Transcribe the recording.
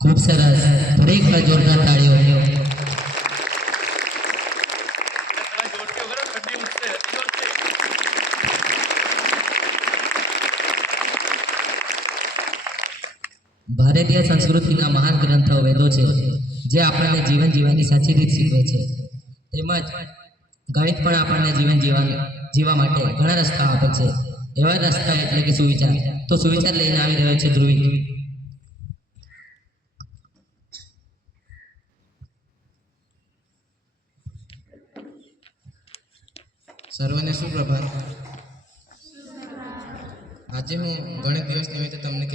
खूब सरस थोड़ी एक बार जोरदार ताड़ीओ भारतीय संस्कृतिना महान ग्रंथो वेदो छे जे आपणे जीवन जीवવાની સાચી રીત શીખવે છે તેમજ ગણિત પણ આપણને જીવન જીવવા માટે ઘણા રસ્તા આપે છે એવા રસ્તા એટલે કે સુવિચાર તો સુવિચાર લઈને આવી રહ્યો છે ધ્રુવી सर्वने सुप्रभात। आज मैं गणित दिवस निमित्ते तमने